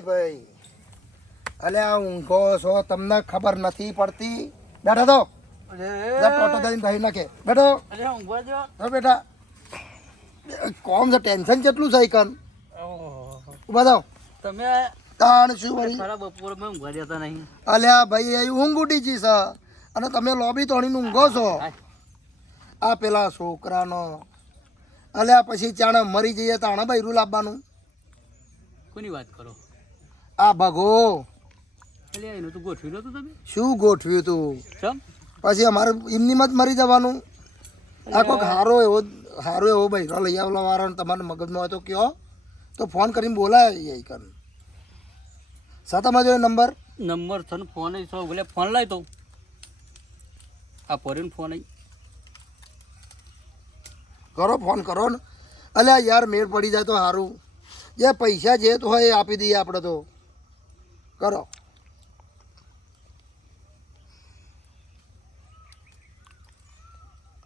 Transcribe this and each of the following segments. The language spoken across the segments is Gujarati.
ભાઈ અલ્યા ઊંઘો છો તમને ખબર નથી પડતી બેઠા તો ટોટો દઈને ભાઈ નાખે બેઠો બેટા કોમ છે ટેન્શન કેટલું છે કન ઉભા થાવ તમે તાણ શું વળી બપોર મેં ઊંઘવા દેતા નહીં અલ્યા ભાઈ એ ઊંઘ ઉડી જી છે અને તમે લોબી તોડીને ઊંઘો છો આ પેલા છોકરાનો અલ્યા પછી ચાણે મરી જઈએ તાણે બૈરું લાવવાનું કોની વાત કરો આ ભગો એટલે એનું તો ગોઠવી નતું તમે શું ગોઠવ્યું તું સમ પછી અમારે એમની જ મરી જવાનું આ કોઈક હારો એવો બૈરો લઈ આવલા વાળા તમારા મગજમાં હોય તો કયો તો ફોન કરીને બોલાય એ કર સાતામાં જો નંબર છે ને ફોન છો બોલે ફોન લાવી તો આ પોરીને ફોન આવી કરો ફોન કરો ને અલ્યા યાર મેળ પડી જાય તો સારું જે પૈસા જે તો હોય એ આપી દઈએ આપણે તો કરો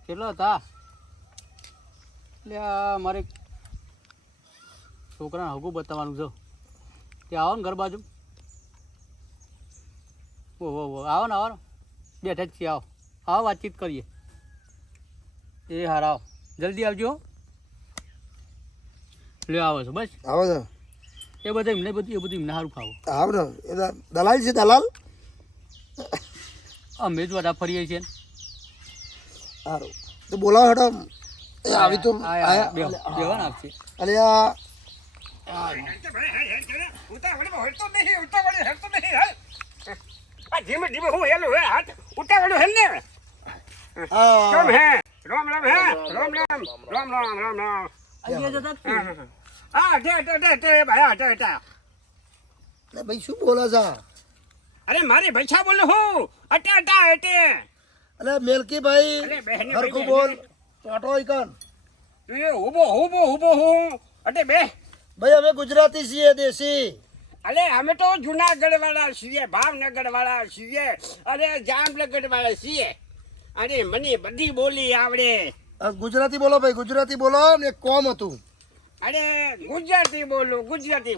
કેટલો હતા એટલે આ મારે છોકરાને હગું બતાવવાનું છે ત્યાં આવો ને ઘર બાજુ ઓહો આવો ને બેઠા જ છીએ આવો વાતચીત કરીએ એ હાર આવો જલ્દી આવજો લે આવો છો બસ આવો છો એ બધા એમને બધું એમને સારું ખાવું આવ ને એ દલાલ છે દલાલ અમે જ વડા ફરીએ છીએ સારું તો બોલાવો હેડો એ આવી તો બેવા આપશે અલ્યા ધીમે ધીમે હું હેલું હે હાથ ઉતાવળું હે ને કેમ હે રામ રામ હે રામ રામ રામ રામ રામ રામ અહીંયા જતા હા તે ભાઈ હટા ભાઈ શું બોલે છે અરે મારી ભાષા બોલો હું અટા એટલે અલે મેલકી ભાઈ અરે બહેને હરખું બોલ ટોટો ઈકન તું એ ઊભો હું અટે બે ભાઈ અમે ગુજરાતી છીએ દેશી અરે અમે તો જુનાગઢ વાળા છીએ ભાવનગર વાળા છીએ અરે જામનગર વાળા છીએ અરે મને બધી બોલી આવડે ગુજરાતી બોલો ભાઈ ગુજરાતી બોલો ને એક કોમ હતું અરે ગુજરાતી બોલું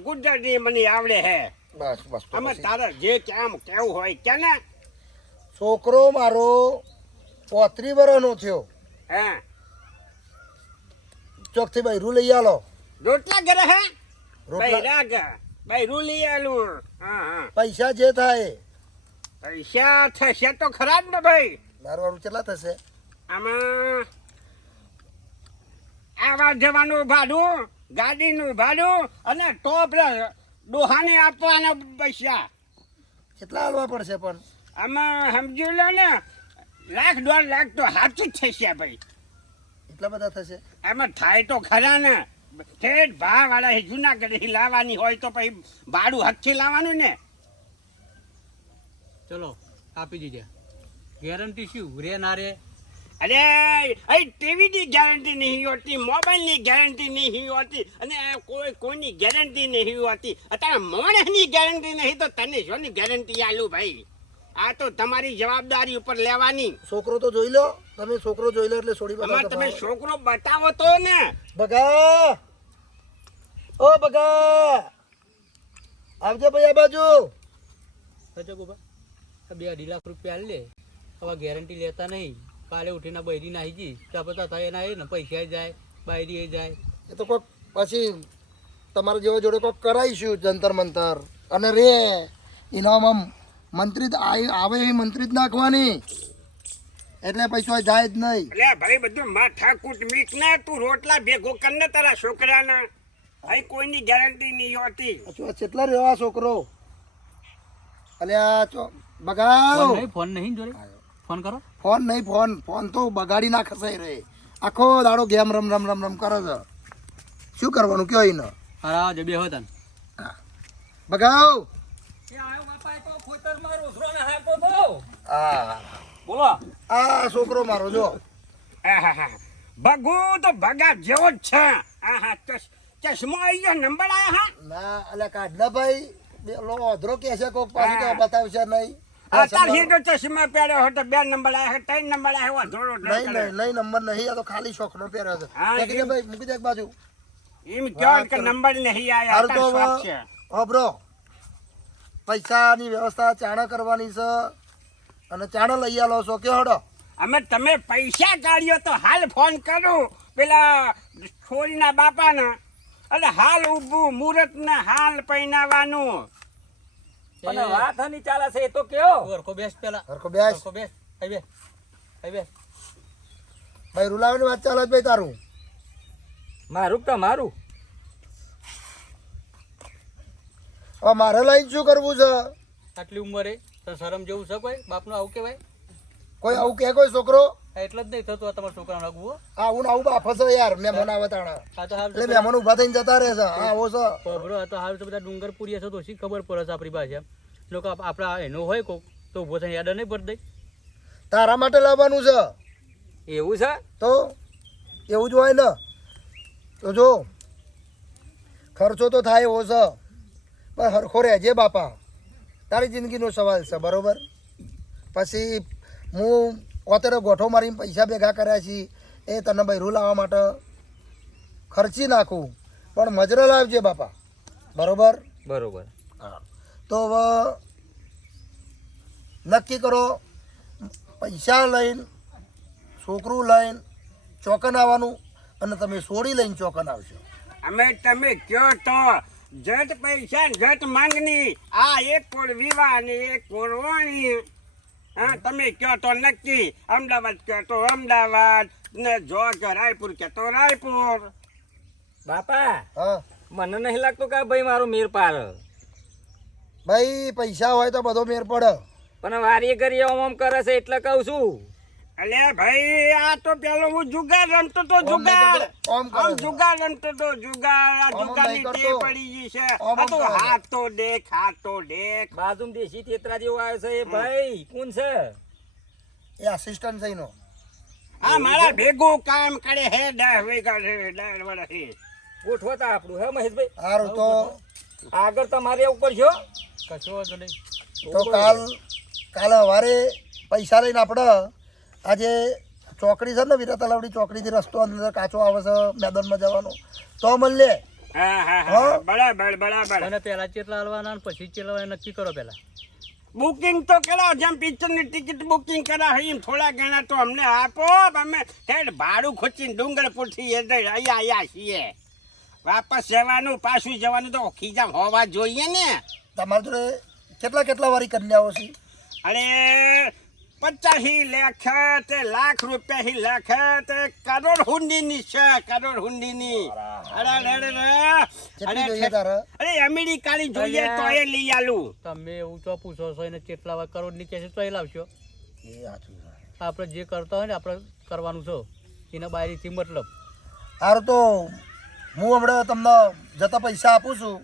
ગુજરાતી મને આવડે હે બસ બસ તો અમે પછી. તારા જે કેવું હોય કે ને છોકરો મારો 35 વર્ષનો થયો હે ચોકથી બૈરું લઈ આલો રોટલા ઘરે હે રોટલા રાગ ભાઈ રૂલી આલું હા પૈસા જે થાય પૈસા થશે તો ખરાબ ને ભાઈ મારું વાળું કેટલા થશે આમાં આવા જવાનું ભાડું ગાડીનું ભાડું અને ટોપ ડોહાને આપવાના પૈસા કેટલા હાલવા પડશે પણ આમાં સમજી લો ને 1.5 લાખ તો હાથ જ થશે ભાઈ એટલા બધા થશે એમાં થાય તો ખરા ને ઠેઠ ભા વાળા જુનાગઢ લાવવાની હોય તો પછી ભાડું હાથથી લાવવાનું ને ચલો આપી દીધે ગેરંટી શું રે ના રે અરે અહીં ટીવીની ગેરંટી નહીં હોતી મોબાઈલની ગેરંટી નહીં હોતી અને કોઈની ગેરંટી નહીં હોતી અત્યારે માણસની ગેરંટી નહીં તો તને શોની ગેરંટી આલું ભાઈ આ તો તમારી જવાબદારી ઉપર લેવાની છોકરો તો જોઈ લો તમે છોકરો જોઈ લો એટલે છોડી આમાં તમે છોકરો બતાવો તો ને બગા ઓ બગા આવજો ભાઈ આ બાજુ સચો ગોબા 2.5 લાખ રૂપિયા લે હવે ગેરંટી લેતા નહીં કાલે ઉઠીને બૈરી નાહી જી ત્યાં થાય એના ને પૈસા જાય બાયરી જાય એ તો કોઈક પછી તમારા જેવા જોડે કોઈક કરાવીશું જંતર મંતર અને રે ઇનામમાં મંત્રી આવે એવી મંત્રી જ નાખવાની એટલે પૈસો જાય જ નહીં એટલે ભાઈ બધું માથાકૂટ મીક ના તું રોટલા ભેગો કર ને તારા છોકરાના અહીં કોઈની ગેરંટી નહીં હોતી કેટલા રેવા છોકરો અલ્યા બગાવ ફોન નહીં જોડે ફોન કરો ફોન તો બગાડી નાખશે રે આખો દાડો ગેમ રમ કરે છે શું કરવાનું કયો એને હા જબે હોતા બગાવ બોલો આ છોકરો મારો જો ભગુ તો ભગા જેવો જ છે ચશ્મો આવી ગયો નંબર આયા હા ના અલ્યા કાઢના ભાઈ લો અધરો કે છે કોઈ પાછું તો બતાવશે નહીં અત્યારથી તો ચશ્મા પહેર્યો હતો 2 નંબર આયા 3 નંબર આયા ધોળો નહીં નંબર નહીં આ તો ખાલી શોખનો પહેર્યો છે કે ભાઈ મૂકી દે એક બાજુ એમ કયો કે નંબર નહીં આયા હાર તો અત્યારે શોખ છે બ્રો પૈસાની વ્યવસ્થા ચાણા કરવાની છે અને ચાણા લઈ આલો છો કે હડો અમે તમે પૈસા કાઢ્યો તો હાલ ફોન કરું પેલા છોરીના બાપાના અને હાલ ઊભું મુહૂર્તને હાલ પહેરાવાનું અને વાત હની ચાલે છે એ તો કયો હરખો બેસ પેલા હરખો બેસ હરખો બેસ આઈ બેસ આઈ બેસ ભાઈ રૂલાવાની વાત ચાલે છે ભાઈ તારું મારું કે મારું હવે મારે લઈને શું કરવું છે આટલી ઉંમરે તો શરમ જેવું છે કોઈ બાપનું આવું કહેવાય કોઈ આવું કે કોઈ છોકરો આ એટલે જ નહીં થતું આ તમારા છોકરાને આગવું હો. આવું ને આવું બાફે છે યાર મહેમાન આવે તાણા આ તો હાલ એટલે મહેમાન ઉભા થઈને જતા રહે છે હા આવો છે બરો આ તો હાલ તો બધા ડુંગર પૂરીએ છે તો શી ખબર પડે છે આપણી પાસે લોકો આપણા એનો હોય કોક તો ઊભો થઈને યાદ નહીં પડ દઈ તારા માટે લાવવાનું છે એવું છે તો એવું જ હોય ને તો જો ખર્ચો તો થાય એવો છે પણ હરખો રહેજે બાપા તારી જિંદગીનો સવાલ છે બરોબર પછી હું અત્યારે ગોઠો મારીને પૈસા ભેગા કર્યા છે એ તને બૈરું લાવવા માટે ખર્ચી નાખું પણ મજરો લાવજે બાપા બરોબર બરોબર હા તો હવે નક્કી કરો પૈસા લઈને છોકરું લઈને ચોકન આવવાનું અને તમે સોડી લઈને ચોકન આવશો અમે તમે કયો તો જટ પૈસા ને જટ માંગની આ એક કોડ વિવાહ ને એક કોડ વાણી હા તમે કયો તો નક્કી અમદાવાદ કયો તો અમદાવાદ ને જો કે રાયપુર કે તો રાયપુર બાપા હા મને નહીં લાગતું કે આ ભાઈ મારો મેર પાર ભાઈ પૈસા હોય તો બધો મેર પડે પણ વારી ઘરી આમ કરે છે એટલે કહું છું અલે ભાઈ આ તો પેલો હું જુગાર રમતો તો જુગાર ઓમ કરે આમ છે. જુગાર રમતો તો જુગાર આ ઓમ જુગારની નહીં ટેવ કરતો. પડી ગઈ છે ઓમ આ તો કરે છે. હાથ તો દેખ બાજુમાં દેશી તેતરા જેવો આવ્યો છે એ ભાઈ કોણ છે એ આસિસ્ટન્ટ થઈનો આ મારા ભેગું કામ કરે હે 10 વીઘા છે 10 વર્ષ છે ગોઠવતા આપણું હે મહેશભાઈ સારું તો આગળ તમારે એવું કરશો કશો વાંધો નહીં તો કાલ સવારે પૈસા લઈને આપણે આજે ચોકડી છે ને વીરા તલાવડી ચોકડીથી રસ્તો અંદર કાચો આવે છે મેદાનમાં જવાનો તો મળીએ હા હા હો? હા બરાબર અને પહેલા ચેટલા હાલવાના અને પછી ચેટલા નક્કી કરો પહેલા બુકિંગ તો કરાવો જેમ પિક્ચરની ટિકિટ બુકિંગ કરાવો એમ થોડા ઘણા તો અમને આપો અમે ઠેઠ ભાડું ખોચીને ડુંગરપુરથી અહીંયા છીએ વાપસ જવાનું પાછું જવાનું તો ખીજા હોવા જોઈએ ને તમારી જોડે કેટલા વારી કન્યાઓ છે અરે 85 લાખ તે લાખ રૂપિયા લાખ તે કરોડ હુંડીની છે કરોડ હુંડીની કેટલી જોઈએ તારે અરે અમેરિકાની જોઈએ તો એ લઈ આલું તમે એવું તો પૂછો છો એને કેટલા કરોડ ની કહેશે તો એ લાવશો એ સાચું છે આપણે જે કરતા હોય ને આપણે કરવાનું છે એના બારીથી મતલબ સારું તો હું હમણાં તમને જતા પૈસા આપું છું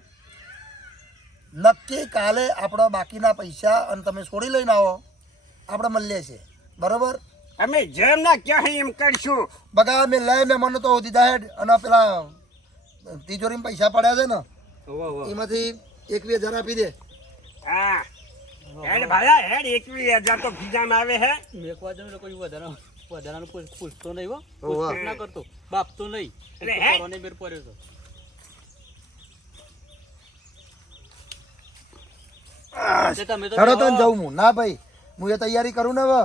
નક્કી કાલે આપણા બાકીના પૈસા અને તમે છોડી લઈને આવો આપણે મળીએ છીએ બરોબર અમે જેમ ના ક્યાં એમ કરશું બગા મેં લઈ મેં મને તો દીધા હેડ અને પેલા તિજોરીમાં પૈસા પડ્યા છે ને એમાંથી 21,000 આપી દે હા હેડ ભાયા હેડ 21,000 તો ખીજામાં આવે હે મેકવા જવાનું કોઈ વધારાનું પૂછતો નહીં હો ઓવા. પૂછ ના કરતો બાપતો નહીં અરે એ તો હે? કરવાને મેર પડ્યો તો એટલે તમે તો હેડો તો જાઓ. જાઉં હું ના ભાઈ હું એ તૈયારી કરું ને હવે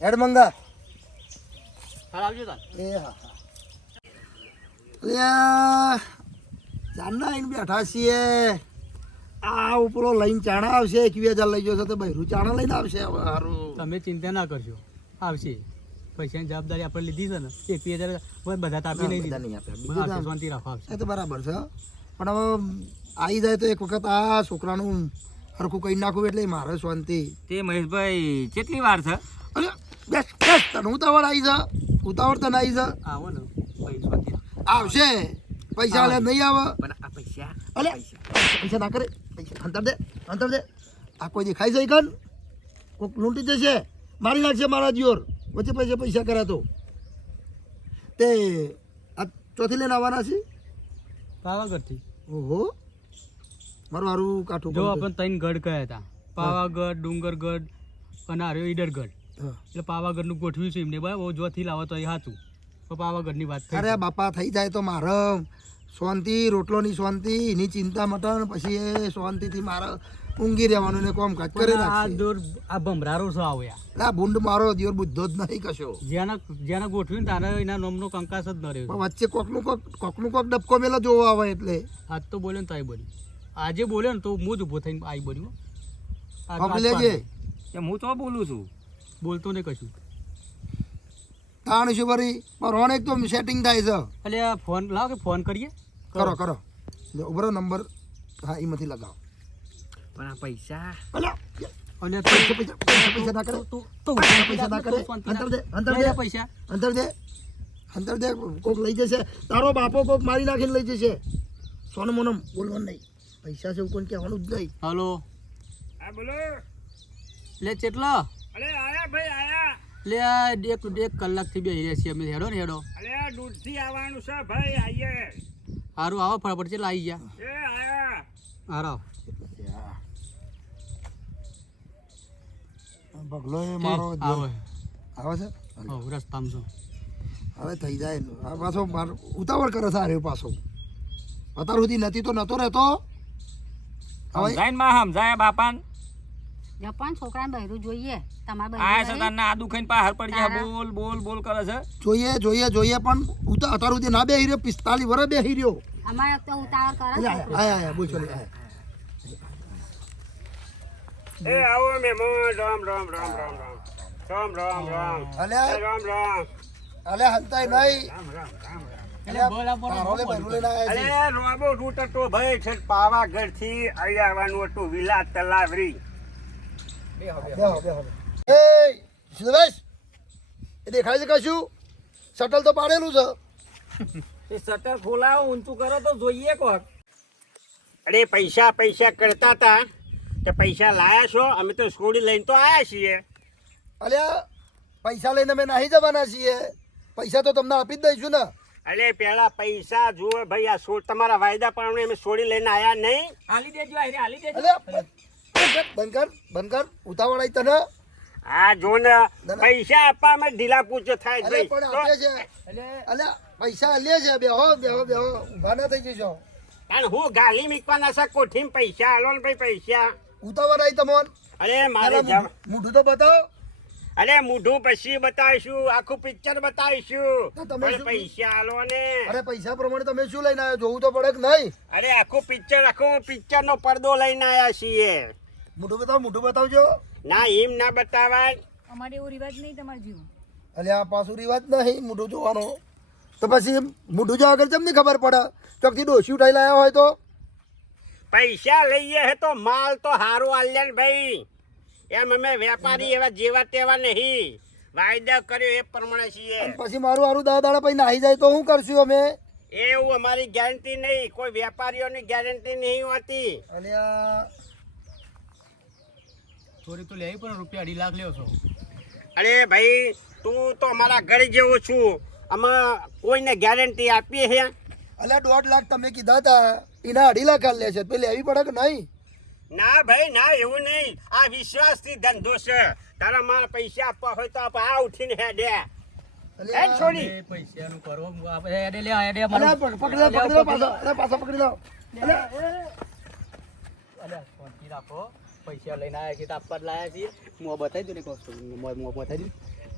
હેડ મંગા હાલ આવજો તાન એ હા હા ચાંદા આવીને બેઠા છીએ આ ઉપરો લઈને ચાણા આવશે 21,000 લઈ જશે તો બૈરું ચાણા લઈને આવશે હવે સારું તમે ચિંતા ના કરશો આવશે પૈસાની જવાબદારી આપણે લીધી છે ને 21,000 બધા તાપી નહીં બધા નહીં આપ્યા. બીજું આવશે, કામ? શાંતિ રાખો આવશે એ તો બરાબર છે પણ હવે આવી જાય તો એક વખત આ છોકરાનું હરખું કહી નાખું એટલે મારે શાંતિ તે મહેશભાઈ કેટલી વાર છે અરે બેસ બેસ તને ઉતાવળ આવી છે ઉતાવળ તને આવી છે આવો ને પછી શાંતિ રાખો આવશે પૈસા લે નહીં આવે પણ આ પૈસા અલે પૈસા ના કરે પૈસા અંતર દે આ કોઈ દેખાય છે કન કોક લૂંટી જશે મારી નાખશે મારા જીઓર વચ્ચે પૈસા કર્યા તો તે આ ચોથી લઈને આવવાના છે પાવાગઢથી ઓહો મારું હારું કાઠું જો પડતું. આપણે ત્રણ ગઢ ગયા હતા પાવાગઢ ડુંગરગઢ અને આર્યો ઈડરગઢ હા. એટલે પાવાગઢનું ગોઠવ્યું છે એમને બરાબર જોથી લાવો તો એ સાચું તો પાવાગઢની વાત થઈ અરે બાપા થઈ જાય તો મારે શાંતિ રોટલોની શાંતિ એની ચિંતા મટન પછી એ શાંતિથી મારે ઊંઘી રહેવાનું ને કોમ કાજ કરી આ નાખશે દોર આ ભમરારો છો આવો યાર એટલે આ ભૂંડ મારો દિયોર બુદ્ધો જ નહીં કશો જેને ગોઠવ્યું ને તારે એના નામનો કંકાસ જ ન રહ્યો પણ વચ્ચે કોકનું કોક ડબકો મેલો જોવો આવે એટલે આજ તો બોલ્યો ને તાઈ બોલ્યું આજે બોલ્યો ને તો હું જ ઊભો થઈને આવી બોલ્યું પગ લેજે કે હું તો બોલું છું. બોલતો નહીં કશું તાણ શું ભરી પણ રોણ એક તો સેટિંગ થાય છે એટલે આ ફોન લાવ કે ફોન કરીએ કરો લે ઉભરો નંબર હા એમાંથી લગાવો પણ આ પૈસા અલા એટલે પૈસા ના કરે પૈસા ના કરે અંતર દે પૈસા અંતર દે કોક લઈ જશે તારો બાપો કોક મારી નાખીને લઈ જશે સોનમ મોનમ બોલવાનું નહીં પૈસા છે એવું કોઈ કહેવાનું જ નહીં હલો હા બોલો. લે ચેટલા અરે આયા ભાઈ આયા. લે આ એક કલાકથી બે હીરે છીએ અમે હેડો ને હેડો અરે આ દૂધથી આવવાનું છે ભાઈ આઈએ. સારું આવો ફટાફટ ચેટલા આવી ગયા એ આયા. હારો બગલો એ મારો આવે આવે છે રસ્તામાં છું હવે થઈ જાય આ પાછો ઉતાવળ કરે છે આ પાછો અત્યાર સુધી નથી તો નતો રહેતો હવે સમજાય ને માં સમજાય બાપાન જપાન છોકરાને બહેરું જોઈએ તમારે આ સદાના આદુ ખાઈને પાહર પડી ગયા બોલ કરે છે. જોઈએ પણ અત્યાર સુધી ના બેહી રહ્યો 45 વર્ષ બેહી રહ્યો અમારે તો ઉતાવળ કરે એટલે આયા બોલ ચાલે એ આવો મહેમાન. રામ રામ રામ રામ રામ રામ રામ રામ અલ્યા રામ રામ અલે હંતાય નહીં એટલે બોલ તારો લે બહેરું લઈને આયા અરે રોબો રૂટ હતો ભાઈ છે પાવાગઢ થી અહીં આવવાનું હતું વિલા તલાવરી. છે બેહો એ સુરેશ એ દેખાય છે કશું શટલ તો પાડેલું છે એ શટર ખોલાવો ઊંચું કરો તો જોઈએ કોક. અરે પૈસા કરતા હતા તે પૈસા લાયા છો? અમે તો છોડી લઈને તો આયા છીએ. અલ્યા પૈસા લઈને અમે નાહી જવાના છીએ પૈસા તો તમને આપી જ દઈશું ને અરે પેલા પૈસા જુઓ ભાઈ, આ છોડ તમારા વાયદા પણ અમે છોડી લઈને આયા નહીં. હાલી દેજો હાલી દેજો. અલ્યા બંધ કર ઉતાવળ આવી તને આ જો ને પૈસા આપવામાં ઢીલા પૂછો થાય અલે ભાઈ. પણ આપે છે અલ્યા પૈસા લે છે બેહો ઉભા ના થઈ જશો કારણ હું ગાલી મીકવાના છે કોઠીમાં પૈસા આલો ને ભાઈ પૈસા. ઉતાવળ આવી તમોન અરે મારે જવા. મોઢું તો બતાવો અરે મોઢું પછી બતાવીશું, આખું પિક્ચર બતાવીશું. તો તમે પણ શું- પૈસા આલો ને. અરે પૈસા પ્રમાણે તમે શું લઈને આવ્યો જોવું તો પડે કે નહીં અરે આખું પિક્ચર નો પડદો લઈને આયા છીએ. મોઢું બતાવજો ના એમ ના બતાવાય. અમારે એવો રિવાજ નહીં તમારે જીવ અલ્યા આ પાછું રિવાજ નહીં મોઢું જોવાનો તો પછી મોઢું જો આગળ તમને ખબર પડે ચોકથી ડોસી ઉઠાઈ લાયા હોય તો પૈસા લઈએ હે તો માલ તો હારો આલ્યા ને ભાઈ. એમ અમે વેપારી એવા જેવા તેવા નહીં, વાયદા કર્યો એ પ્રમાણે છીએ. અને પછી મારું હારું દાડા પછી નાહી જાય તો શું કરશું અમે એવું અમારી ગેરંટી નહીં, કોઈ વેપારીઓની ગેરંટી નહીં હોતી. અલ્યા થોડી તો લેવી પણ રૂપિયા 2.5 લાખ લેવો છો અરે ભાઈ તું તો અમારા ઘરે જેવો છું, અમે કોઈને ગેરંટી આપીએ છે? અલ્યા 1.5 લાખ તમે કીધા હતા એના 2.5 લાખ હાલ લે છે પેલી લેવી પડે કે નહીં ના ભાઈ ના, એવું નહીં. આ વિશ્વાસથી ધંધો છે. તારા મારા પૈસા આપવા હોય તો આપ આ ઉઠીને હેડે. અલ્યા, હેડ છોડી. પૈસાનું કરો આપણે હેડે લે હેડે અલ્યા, પકડી લો પાછો અલ્યા, પાછો પકડી લો અલ્યા, અલ્યા શાંતિ રાખો પૈસા લઈને આવ્યા છીએ તો આપવા જ લાયા છીએ મોં બતાવી દો ને કહો મોં બતાવી દો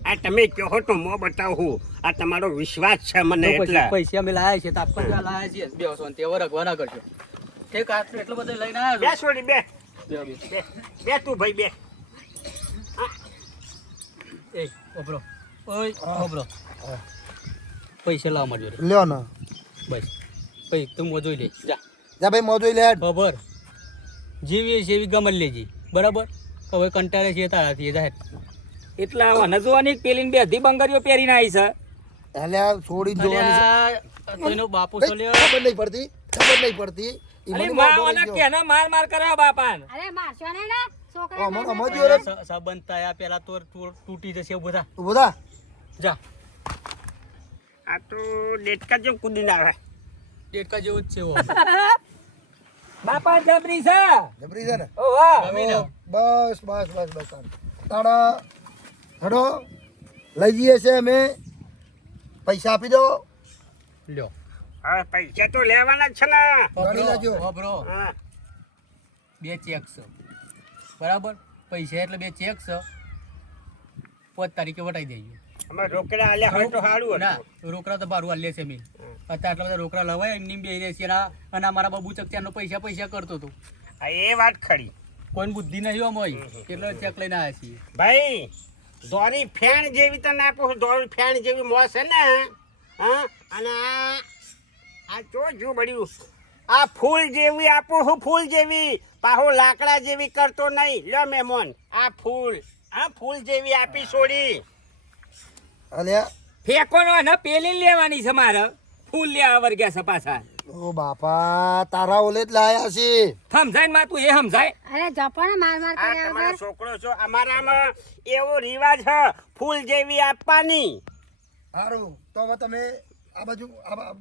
આ તમે કહો તો મોં બતાવું. આ તમારો વિશ્વાસ છે મને એટલે. પૈસા અમે લાયા છીએ તો આપવા જ લાયા છીએ બે શાંતિ હવે રગવા ના કરજો ઠીક આ એટલો બધો લઈને બે આવ્યા છોડી બે છો બે તું ભાઈ બે. એ ઓબરો ઓય ઓબરો પૈસા લાવ મારી જોડે લ્યો ને બસ પછી તું મો જોઈ લે જા જા ભાઈ મોજો લે ખબર જેવી છે એવી ગમન લેજી બરાબર હવે કંટાળે છે તારાથી જાહેર એટલે મને જોવાની પેલી બે અધી બંગરીઓ પહેરીને આવી છે. અલ્યા છોડી જોવાની છે. એનો બાપુ ભાઈ, સોલ્યો ખબર નહીં પડતી ઈ અરે મને માં વાંધો મને નહીં ગયો. કેના માર કરે બાપાન. અરે મારશો ને ના છોકરા આમાં જો રે સંબંધ થયા પેલા તો તૂટી જશે એવું બધા તું બધા જા આ તો ડેટકા જેવું કૂદીને આવે. ડેટકા જેવું જ છે એવો. બાપા જબરી છે. જબરી છે ને ઓ વાહ. ગમી ને? બસ તાણા હેડો લઈ જઈએ છે અમે પૈસા આપી દો લ્યો હવે પૈસા તો લેવાના જ છે ને. ગણી લેજો. વાપરો. હા 2 ચેક છે બરાબર, પૈસા એટલે 2 ચેક છે, 5 તારીખે વટાઈ દેજો. અમે રોકડા આલ્યા હોય તો સારું ના હતું. રોકડા તો ભારું આલે છે મેં અત્યારે આટલા બધા રોકડા લવાય એમની બે રહેશે અને અમારા બાબુ ચકચારનો પૈસા કરતો હતો. હા એ વાત ખરી કોઈ બુદ્ધિ નહીં આમ હોય એટલે ચેક લઈને આવ્યા છીએ. ભાઈ. દોરી ફેણ જેવી તને આપું, દોરી ફેણ જેવી મોસ છે ને. હા અને આ જો બળ્યું આ ફૂલ જેવી આપું હું, ફૂલ જેવી પાહો લાકડા જેવી કરતો નહીં. લ્યો મહેમાન આ ફૂલ જેવી આપી છોડી. અલ્યા ફેંકોનો ને પેલી લેવાની છે મારે, ફૂલ લેવા વર્ગ્યા છે પાછા. ઓ બાપા તારા ઓલે જ લાયા છે. સમજાય માં તું એ સમજાય. અરે જપાને માર આ કર્યા તમારો વગર છોકરો છો, અમારામાં એવો રિવાજ છે ફૂલ જેવી આપવાની. સારું તો હવે તમે આ બાજુ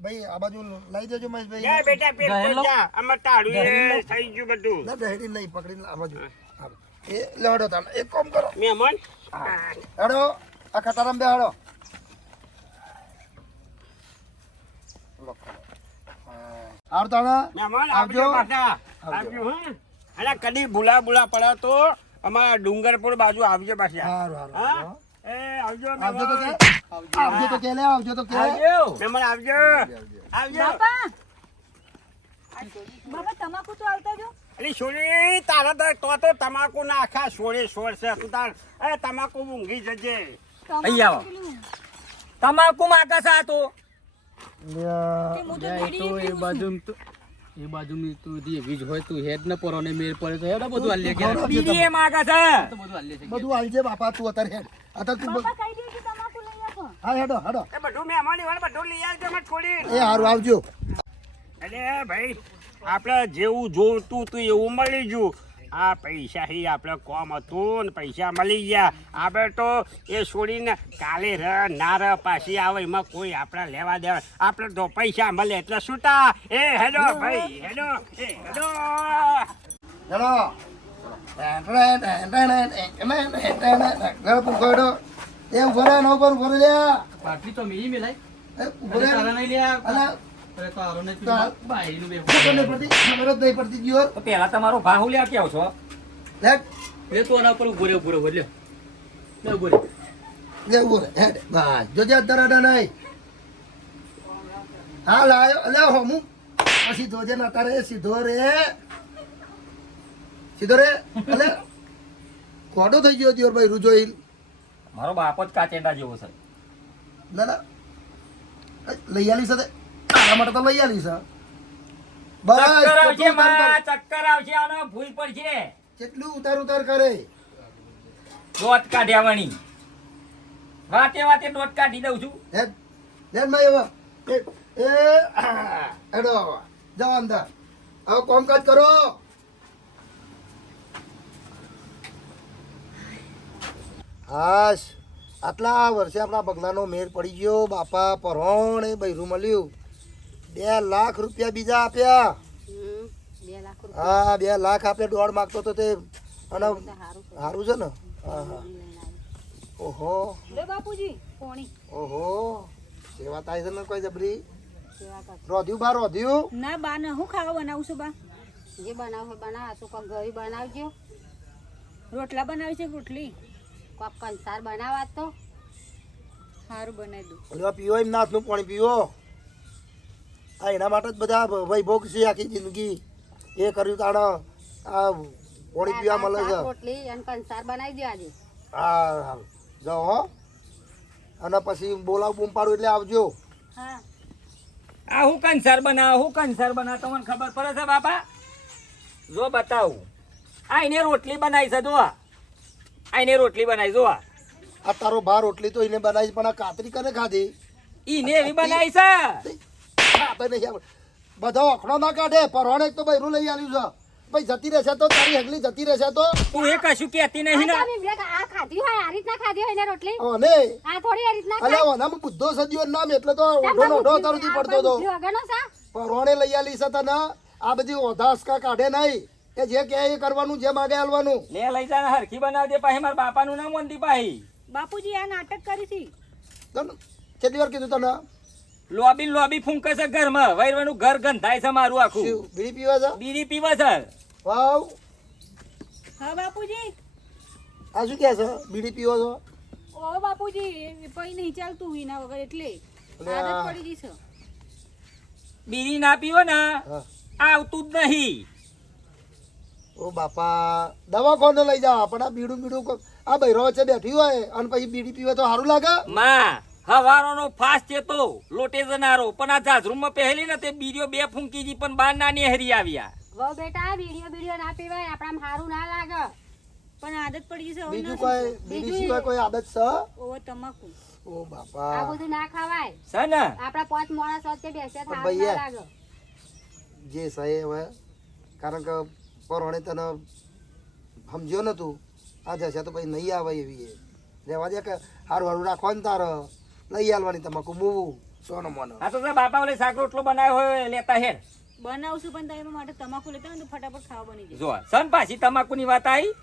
ભાઈ આ બાજુ લઈ જજો જા મહેશભાઈ. બેટા પેલું જા, આમાં તાળું એ થઈ ગયું બધું. ના ડહેડી નહીં પકડીને આ બાજુ એ લેવડો તાને એક કામ કરો મહેમાન હેડો આ ખટારામ બે હેડો. આવતાણા મહેમાન આવજો. આવજો પાછા. આવજો હા. અને કદી ભૂલા પડે તો અમારા ડુંગરપુર બાજુ આવજો પાછા. સારું હા સારું એ આવજો આવજો તો મહેમાન. કે આવજો તો કે લે આવજો તો કે મહેમાન આવજો આવજો. બાપા તમાકુ તો આવતા જો. અલી છોડી તારા તો તમાકુ ના આખા છોડે છોડ છે. તું તાર એ તમાકુ ઊંઘી જજે. અહીં આવો. તમાકુ માગા છે આ તો. એ બાજુ તું એવી જ હોય તું હેડ ન પરો ને મેર પડે તો હેડ બધું હાલ લે કે બીજી એ માગા છે. તો બધું હાલ લે છે. બધું આલજે બાપા તું અત્યારે હેડ અત્યારે તું બાપા કહી દે કે તમાકુ લઈ આવો. હા હેડો હેડો એ બધું મહેમાન વાળા બધું લઈ આવજો મત છોડી. એ સારું આવજો. અરે ભાઈ આપણે જેવું જોતું તું એવું મળી ગયું. આ પૈસા હી આપણે કોમ હતું ને પૈસા મળી ગયા. આપણે તો એ છોડીને કાલે ના પાછી આવે એમાં કોઈ આપણા લેવા દેવા. આપણે તો પૈસા મળે એટલે છૂટા. એ હેડો ભાઈ હેડો એ હેડો. હેડો પૂછો હેડો એ ઉભો રહે ના ઉભો રે લે પાટલી તો મી મેલાય એ ઉભો રહે તારા નહીં લે અલા અરે તારો નહીં તાર- બાઈનું બે ખબર નહીં પડતી ખબર જ નહીં પડતી જીવર તો પેલા તમારો ભાવ લ્યા કેવો છો. હેડ લે તો આના પર ઉભો રે લે ઉભો રે લે ઉભો રહે હેડ બસ જોજે દરાડા નહીં હા લાયો લે હમું પછી જોજે ના તારે સીધો રે અલે કોડો થઈ ગયો જીવર ભાઈ રૂજોઈ મારો બાપ જ કાચેંડા જેવો છે. ના ના લઈ આલી સાથે તારા માટે તો લઈ આલી છે ચક્કર આવશે કેટલું ઉતાર માં, ચક્કર આવશે આનો ભૂલ પડશે. કેટલું ઉતાર કરે દોત કાઢ્યા વણી વાતે દોત કાઢી દઉં છું. હેડ હેડ માં એવા હેડો જાઓ અંદર આવો કામકાજ કરો. હાશ આટલા વર્ષે આપણા બગલાનો મેર પડી ગયો બાપા પરોણ એ બૈરું મળ્યું 2 લાખ રૂપિયા બીજા આપ્યા. 2 લાખ રૂપિયા હા 2 લાખ આપે 1.5 માંગતો તો તે અને સારું સારું છે ને હા હા ઓહો લે બાપુજી કોણી ઓહો સેવા થાય છે ને કોઈ જબરી સેવા કર. રોધ્યું ના બા ને હું ખાવા બનાવું છું બા? જે બનાવ હોય બનાવ તો કોક ગરી બનાવજો, રોટલા બનાવી છે કે રોટલી? કોક કંસાર બનાવવા તો સારું બનાવી દઉં. ઓલા પીવો એમ નાથનું પાણી પીવો. આ એના માટે જ બધા વૈભોગ છે આખી જિંદગી એ કર્યું તાણે આ પાણી પીવા મળે છે. રોટલી અને કંસાર બનાવી દો આજે. હા હા જાઓ હો અને પછી બોલાવ બૂમ પાડું એટલે આવજો. હા આ હું કંસાર બનાવ તમને ખબર પડે છે બાપા? જો બતાવું આ એને રોટલી બનાવી છે. જો આઈને રોટલી બનાવી. જો આ તારો ભાર રોટલી તો એને બનાવી પણ આ કાતરી કને ખાધી ઈને એવી બનાવી છે. ખાતા નહીં આવડે. બધા અખડો ના કાઢે પરવાણે એક તો બૈરું લઈ આવ્યું છે. ભાઈ જતી રહેશે તો તારી હગલી જતી રહેશે તો તું એ કશું કહેતી નહીં ને. આ તમે બ્લેક આ ખાધી હોય આ રીતના ખાધી હોય ને રોટલી અને આ થોડી આ રીતના અલે ઓનામાં બુદ્ધો સદીઓ નામ એટલે તો ઓઢો તારુંથી પડતો હતો. વગરનો સા પરવાણે લઈ આલી છે તને આ બધી ઓધાસકા કાઢે નહીં. એ જે કહે એ કરવાનું, જે માગે હાલવાનું. લે લઈ જા ને હરખી બનાવજે. પાછી મારા બાપાનું નામ વંદી પાહી. બાપુજી આ નાટક કરી હતી. કેટલી વાર કીધું તને? લોબી લોબી ફૂંકે છે ઘરમાં વૈરવાનું ઘર ગંધાય છે મારું આખું શું બીડી પીવા છે? બીડી પીવા છે વાવ હા બાપુજી. આ શું કહે છે બીડી પીવો છો? ઓ બાપુજી પછી નહીં ચાલતું એના વગર એટલે અલ્યા. આદત પડી ગઈ છે. બીડી ના પીવો ને હા. આવતું જ નહીં. ઓ બાપા દવા કોને લઈ જાવ પણ આ બીડું બીડું આ બૈરો વચ્ચે બેઠી હોય અને પછી બીડી પીવે તો સારું લાગે? માં હવારોનો ફાસ્ટ છે તો લોટે જનારો પણ આ જાજરૂમમાં પહેલી ને તે બીડીઓ 2 ફૂંકી જી પણ બાર ના નેહરી આવ્યા. વહુ બેટા બીડીઓ ના પીવાય આપણામાં સારું ના લાગે. પણ આદત પડી ગઈ છે હવે બીજું નથી. કોઈ બીડી સિવાય કોઈ આદત છે? ઓ તમાકુ. ઓ આ બાપા બધું ના ખવાય. છે ને આપણા 5 માણસ વચ્ચે બેસે પણ સારું ભાઈ ના એ- લાગે. જે સહી હવે કારણ કે પરણે તને સમજ્યો ને તું આ જશે તો પછી નહીં આવે એવી એ રહેવા દે કે હારું હારું રાખવાનું તારે લઈ આવવાની તમાકુ મૂવું સોનો મોનો. આ તો બાપા ઓલે શાક રોટલો બનાવ્યો હોય લેતા હેર બનાવશું પણ તમે માટે તમાકુ લેતા હોય ને તો ફટાફટ ખાવા બની જાય. જો સન પાછી તમાકુની વાત આવી.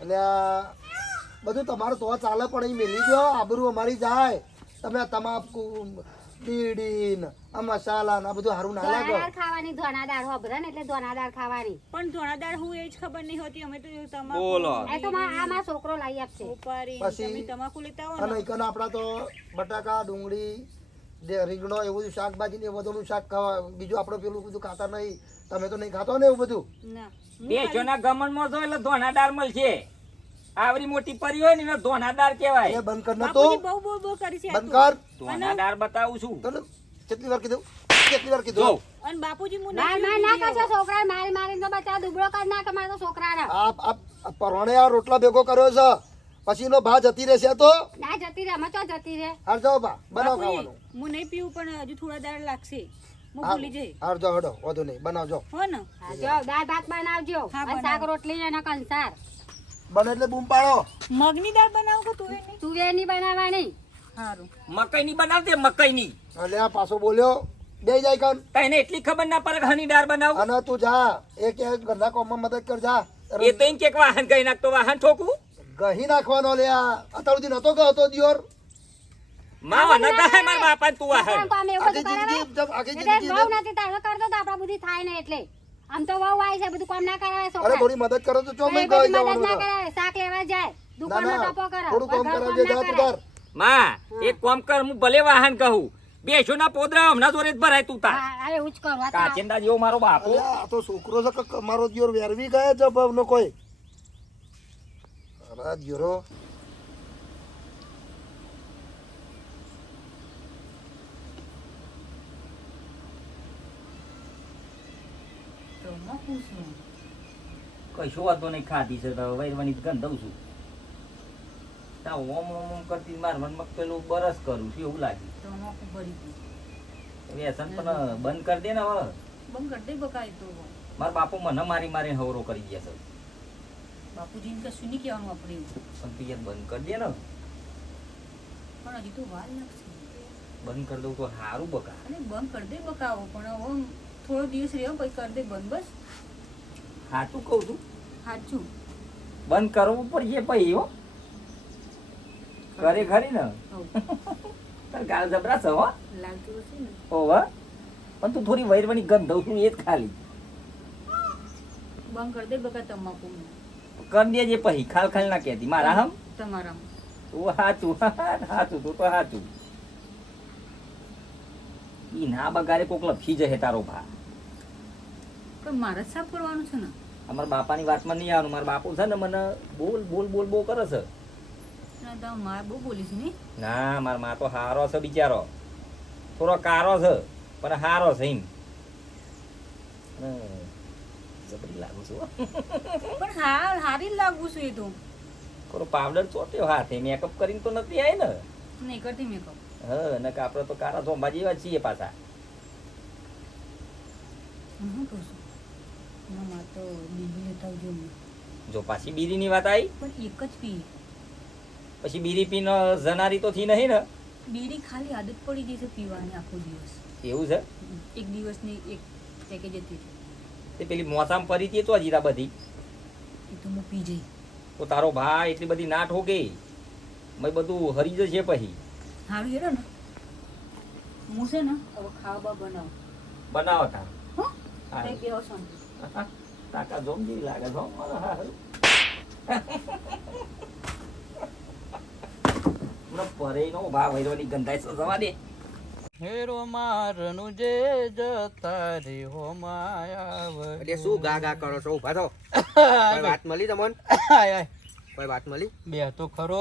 એટલે આ બધું તમારું તો ચાલે પણ અહીં મેલી દો આબરૂ અમારી જાય. તમે આ તમાકુ બીડી ને આ મસાલા ને આ બધું સારું ના લાગે. ધોણાદાર ખાવાની ધોણાદાર હોભરે ને એટલે ધોણાદાર ખાવાની. પણ ધોળાદાર હું એ જ ખબર નહીં હોતી અમે તો તમાકુ બોલો. એ તો આ માં છોકરો લઈ આપશે. ઉપાડી પછી- તમે તમાકુ લેતા હો અને ને એકન આપણા તો બટાકા ડુંગળી રીંગણો એવું બધું શાકભાજી ને એવું બધું શાક ખાવા બીજું આપણે પેલું બધું ખાતા નહીં. તમે તો નહીં ખાતો ને એવું બધું? ના બેચોના ગમનમાં જો એટલે ધોનાદાર મળશે. આવરી મોટી પરી હોય ને એને ધોનાદાર એ કહેવાય. બંધ કર બાપુજી નતો બહુ બહુ કરી છે આ બંધ તો. કર ધોનાદાર બતાવું છું. તને કેટલી વાર કીધું કેટલી વાર જો કીધું? અને બાપુજી હું માર માર ના કરશો છોકરા મારી મારીને તો બચાવ દુબળો કરી નાખે મારો છોકરાને. આ પરવાણે આ રોટલા ભેગો કર્યો છે પછી એનો ભા જતી રહેશે તો ના જતી રે અમે તો જતી રે. હાર જાઓ બા બનાવ બાપુજી, ખાવાનું. હું નહીં પીવું પણ હજુ થોડા દાડ લાગશે હું હા, ભૂલી જઈ હાર જાઓ હડો વધુ નહીં બનાવજો. હો ને હા, જો દાળ ભાત બનાવજો હા, અને શાક રોટલી અને કંસાર. બને એટલે બૂમ પાડો. મગની દાળ બનાવું કે તુવેર ની તુવેરની બનાવવાની. સારું મકાઈની બનાવજે મકાઈની. એટલે આ પાછો બોલ્યો બે જાય કન તને એટલી ખબર ના પડે કે હની દાળ બનાવું. અને તું જા એક એક ગંદા કોમમાં મદદ કર જા. એ તો એમ કે વાહન કઈ નાખતો વાહન ઠોકું. ગહી નાખવાનો લે આ અત્યાર સુધી નતો ગયો દિયોર. માવા ન થાય મારા બાપા તું છોકરાને વાહન. તો આમ એવું આખી બધું કરાવે. જિંદગી જબ આખી એટલે જિંદગી વહુ નથી તારો કરતો તો આપણા બુદ્ધિ થાય ને એટલે. આમ તો વહુ આવી છે બધું કામ ના કરાવે અરે છોકરા. થોડી મદદ કરો તો ચોમે એ ગઈ બધી મદદ જવાનું ના બધા. કરાવે શાક લેવા જાય ના દુકાનમાં ના ટપો કરે થોડું કામ ઘર કરાવજે ના જા તું કરે. તાર. માં એક કામ કર હું ભલે વાહન કહું. બેસો ના પોદરા હમણાં જોડે જ ભરાય તું તાર. હા, હવે એવું જ કરું. આ તો કાચેંદા જેવો મારો બાપો. અરે આ તો છોકરો છે કે મારો દિયોર વેરવી ગયા છે ભાવનો કોઈ. અરે દિયોરો કશો વાતો નહીં ખાધી છે તો વૈરવાની ગંધવ છું. તા ઓમ ઓમ ઓમ કરતી માર મનમાં પેલું બરસ કરું છું એવું લાગ્યું. તમાકુ ભરી ગયું વ્યસન પણ બંધ કરી દે ને હવે. બંધ કરી દે બકાય તો મારા બાપુ મને મારી મારી હવરો કરી ગયા છે. બાપુજીને કશું નહીં કહેવાનું આપણે પણ તું યાર બંધ કરી દે ને. પણ હજી તો વાર લાગશે બંધ કરી દઉં તો સારું બકા. અને બંધ કરી દે બકાવો પણ હવે થોડો દિવસ રહ્યો પછી કરી દે બંધ બસ સાચું કહું છું. સાચું બંધ કરવું પડશે પછી હો. કરે ખરી ને હવ તાર ગાળ જબરા છે હો. લાગતું હશે ને હોવે. પણ તું થોડી વૈરવાની ગંધવ છું એ જ ખાલી બંધ કરી દે બકા તમાકુ કરી દેજે પછી ખાલ ખાલ ના કહેતી મારા હમ. તમારામાં તું સાચું સાચું તું તો સાચું. ઈ ના બગાડે કોક લપસી જશે તારો ભા. પણ મારે જ સાફ કરવાનું છે ને અમારા બાપાની વાતમાં નહીં આવવાનું. મારા બાપુ છે ને મને બોલ બોલ બોલ બહુ કરે છે. ના તો મારે બહુ બોલી છે નહીં ના મારા માં તો હારો છે બિચારો. થોડો કારો છે પણ હારો છે એમ. જબરી લાગુ છું હો. પણ હા હારી જ લાગુ છું એ તો થોડો પાવડર ચોટ્યો હાથે મેકઅપ કરીને તો નથી આવી ને. નહીં કરતી મેકઅપ હા ને આપણે તો કારા ઝોંબા જેવા છીએ પાછા. હું કહું છું ના મારે તો બીજું લેતા આવજો અમને. જો પાછી બીરીની વાત આવી પણ એક જ પી પછી બીરી પીને જનારી તો થી નહીં ને. બીડી ખાલી આદત પડી જશે પીવાની આખો દિવસ એવું છે. એક દિવસની એક પેકેજ હતી તે પેલી મોસામ પરી હતી તો જીરા બધી એ તો હું પી જઈ તો તારો ભાઈ એટલી બધી ના ઠોકે મેં બધું હરી જશે પછી. સારું હેરો ને હું છે ને હવે ખાવા બનાવું બનાવો તાર હો હા. કઈ બેહો શાંતિ. કાકા જોમ જેવી લાગે જો મારો હારું. પૂરો પરેનો ભાવ વૈરોની ગંધાઈ સવા દે. હેરો મારનું જે જતા રે હો માયા એટલે શું ગા ગા કરો છો ઉભા થો કોઈ વાત મળી તમને આય કોઈ વાત મળી બે તો ખરો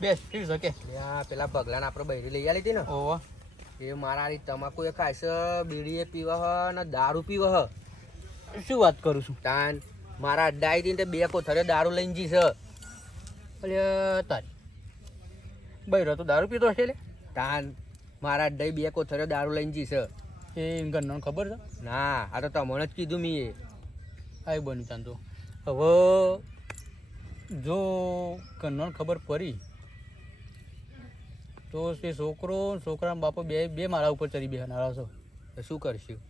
બેસ થઈ શકે લે આ પેલા બગલાને આપણે બૈરી લઈ આલી હતી ને ઓવા એ મારા આરી તમાકુ એ ખાય છે બીડી એ પીવે હ ને દારૂ પીવે હ શું વાત કરું છું તાન મારા અડ્ડા આવી તે બે કોથરે દારૂ લઈને જી છે અલે તારી બૈરો તો દારૂ પીતો હશે લે તાન મારા અડ્ડા બે કોથરે દારૂ લઈને જી છે એ ગન્નો ખબર છે ના આ તો તમને જ કીધું મી એ આય બની ચાંદો હવે જો ગન્નો ખબર પડી તો તે છોકરો છોકરા બાપો બે મારા ઉપર ચડી બેસનારા છો તો શું કરશું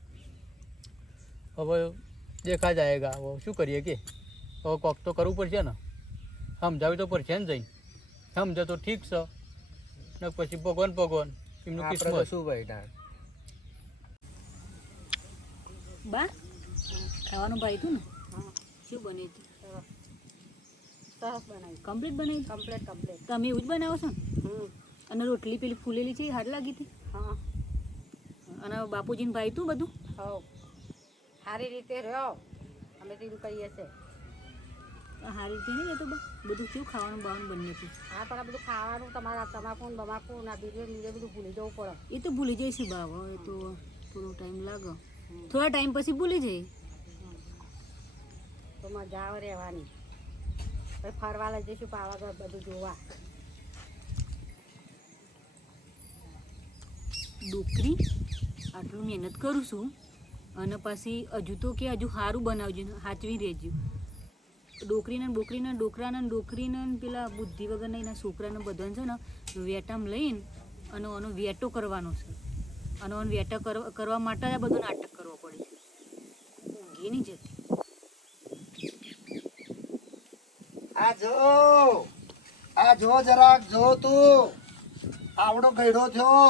હવે દેખા જાયગા હવે શું કરીએ કે હવે કોક તો કરવું પડશે ને સમજાવી તો પડશે ને જઈને સમજે તો ઠીક છે ને પછી ભગવાન એમનું આપણે તો કિસ્મત શું ભાઈ તાન બા ખાવાનું ભાઈ તું ને શું બની હતી સરસ બનાવી કમ્પ્લીટ બનાવી કમ્પ્લેટ કમ્પ્લેટ તમે એવું જ બનાવો છો ને અને રોટલી પેલી ફૂલેલી છે એ હાર લાગી હતી હા અને બાપુજીને ભાઈ તું બધું હો સારી રીતે રહ્યો અમે તો એવું કહીએ છે સારી રીતે નહીં તો બા બધું કેવું ખાવાનું બાવાનું બંને હતું હા પણ આ બધું ખાવાનું તમારા તમાકુ ને બમાકુ ના બીજે બધું ભૂલી જવું પડે એ તો ભૂલી જઈશું બા હવે એ તો થોડો ટાઈમ લાગે થોડા ટાઈમ પછી ભૂલી જઈએ તો મજા આવે રહેવાની પછી ફરવા લઈ જઈશું પાવાગઢ બધું જોવા ડોકરી આટલું મહેનત કરું છું અને પછી હજુ તો કે હજુ સારું બનાવજો ને સાચવી રહેજો ડોકરીને બોકરીને ડોકરાને ડોકરીને પેલા બુદ્ધિ વગરના એના છોકરાને બધાને છે ને વેટામ લઈને અને આનો વેટો કરવાનો છે અને આનો વેટો કરવા માટે આ બધું નાટક કરવો પડે છે ઊંઘી નહીં જતી આ જો જરાક જો તું આવડો ગયડો થયો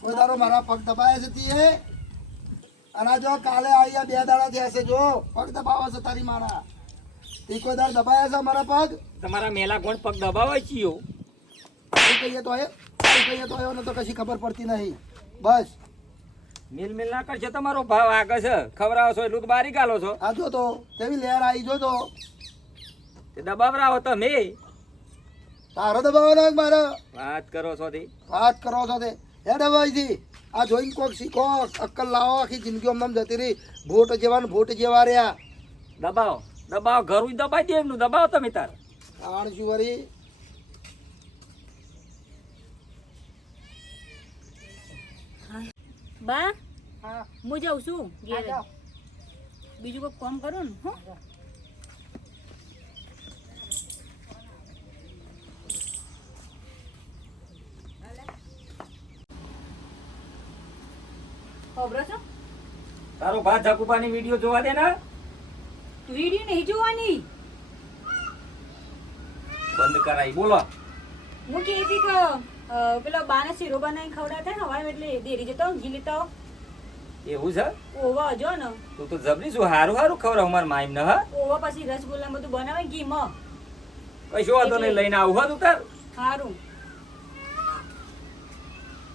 કોઈ તારો મારા પગ દબાય છે તી એ અને જો કાલે આયા 2 દાડા થયા છે જો પગ દબાવે છે તારી મારા તી કોઈ દાડ દબાયા છે મારા પગ તમારા મેલા કોણ પગ દબાવે છીએ કહીએ તો આવ્યો ને તો કશી ખબર પડતી નહીં બસ મિલ મિલ ના કરશે તમારો ભાવ આગળ છે ખવડાવો છો એટલું તો બારી ગાલો છો આ જો તો કેવી લહેર આવી જો તો તે દબાવરાવો તમે તારો દબાવવાનો મારે વાત કરો છો તે વાત કરો છો તે હે દબાઈથી આ જોઈને કોક શીખો અક્કલ લાવો આખી જિંદગી અમને જતી રહી ભોટ જેવા ને ભોટ જેવા રહ્યા દબાવો દબાવો ઘરું જ દબાઈ દે એમનું દબાવો તમે તાર આણ શું વળી બા હા હું જાઉં છું ઘેર જાઓ. બીજું કોઈ કામ કરો ને હો ખબર છો તારો ભાત ઝાકુપાની વિડીયો જોવા દે ને વિડીયો નહીં જોવાની બંધ કરાઈ બોલો હું કહેતી કે પેલો બાને શીરો બનાવીને ખવડાવતા ને હવારે એટલે દેરી જતો ઘી લેતા એવું છે ઓવા જો ને તું તો જબરી શું હારું હારું ખબર અમાર માઈમ ને હા ઓવા પછી રસગુલ્લા બધું બનાવે ઘીમાં કશો વાંધો નહીં લઈને આવું હા તું તાર સારું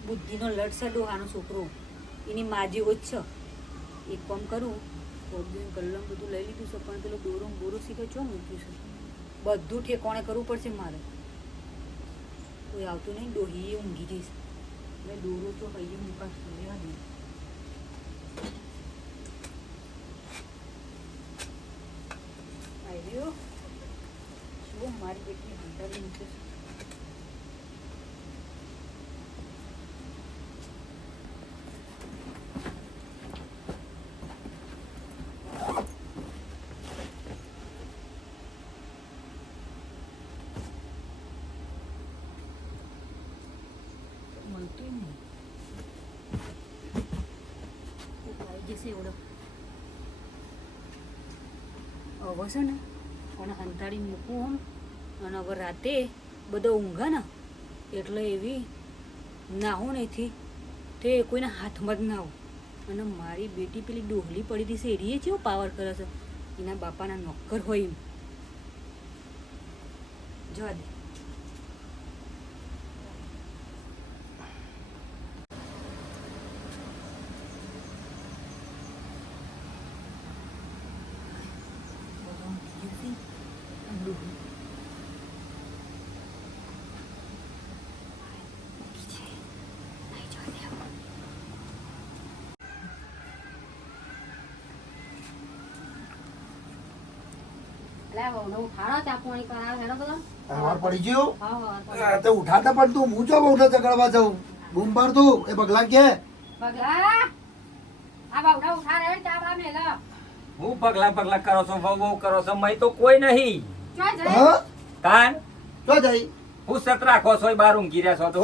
બુદ્ધિનો લડ છે ડોહાનો છોકરો એની માજી ઓછ છે એક કામ કરું કોડિયું કલમ બધું લઈ લીધું છે પણ પેલો દોરો બોરો શીખે ચો મૂક્યું છે બધું ઠેકોણે કરવું પડશે મારે કોઈ આવતું નહીં ડોહી ઊંઘી જઈશ એટલે દોરો તો હૈયે મૂકાશ લેવા દે આવ્યો શું મારી બેટી હંતાડી મૂકે છે મળતું નહીં આવી જશે એવડો હવે છે ને અને હંતાડી મૂકવું અને હવે રાતે બધો ઊંઘે ને એટલે એવી નાહું નહીંથી તે કોઈના હાથમાં જ ના આવું. અને મારી બેટી પેલી ડોહલી પડી હતી શેરીએ કેવો પાવર કરે છે, એના બાપાના નોકર હોય એમ. જવા દે. એટલે વહુને ઉઠાડો, ચા પાણી કરાવો, હેડો બધા. વાર પડી ગયો હા, હા, હા. તે ઉઠાતા પણ તું હું જો ઉઠે ચકડવા જાઉં બૂમ પાડતું એ બગલા કે પગલા, આ વહુને ઉઠાડે, હેડ, ચા બા મેલો. હું પગલા કરો છો, વહુ કરો છો, મય તો કોઈ નહીં. ચોય જાય. હા તાન તો જઈ હું સત રાખો છો, એ બાર ઊંઘી રહ્યા છો તો.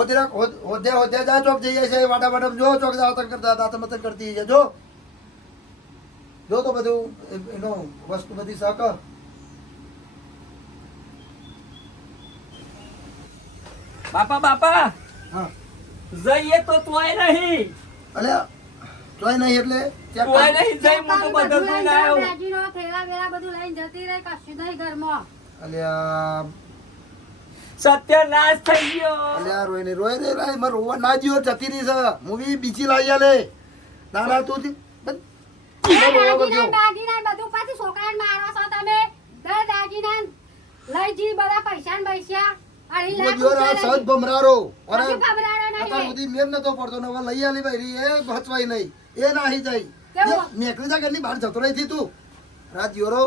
હોદે જા ચોક જઈએ છે વાડા વાડા જો ચોક દાતન કરતા દાતન મતન કરતી છે જો તો બધું એનો વસ્તુ બધી સાક બાપા હા જઈએ તો તોય નહીં. અલ્યા જોઈ નહીં એટલે ત્યાં તોય નહીં જઈ, હું તો બધું બધું જોઈને લઈને જાઓ, આવ્યો. મેગીનો થેલા વેલા બધું લઈને જતી રહી, કશું નહીં ઘરમાં. અલ્યા સત્યનાશ થઈ ગયો. અલ્યા રોય ને મારે રોવા ના જીવો જતી રહી છે મૂવી બીજી લાવી આલે નાના તું દાગીના બધું પાછું છોકરાને મારો છો તમે. દર દાગીના લઈ જી બધા પૈસા ને પૈસા. અઢી લાખ સહજ રૂપિયા લઈ ભમરારો અરે કશું ભભરાડો નહીં અત્યાર રે. સુધી મેર નતો પડતો ને હવે લઈ આલી ભાઈ એ ભચવાય નહીં એ નાહી જાય કેવું? નીકળી જા ઘરની બહાર જતો રહી થી તું રાત યોરો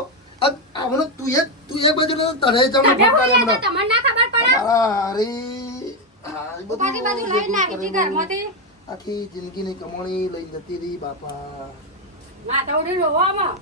આવનો તું એક બાજુ ને તને જમણું તમે ફટકારે હોય હમણાં. તો તમને ના ખબર પડે. હારી હા, એ ઉપાધિ બધું લઈને નાખી દી ઘરમાંથી. આખી જિંદગીની કમાણી લઈ જતી રહી બાપા માથા ઉડીને રોવામાં.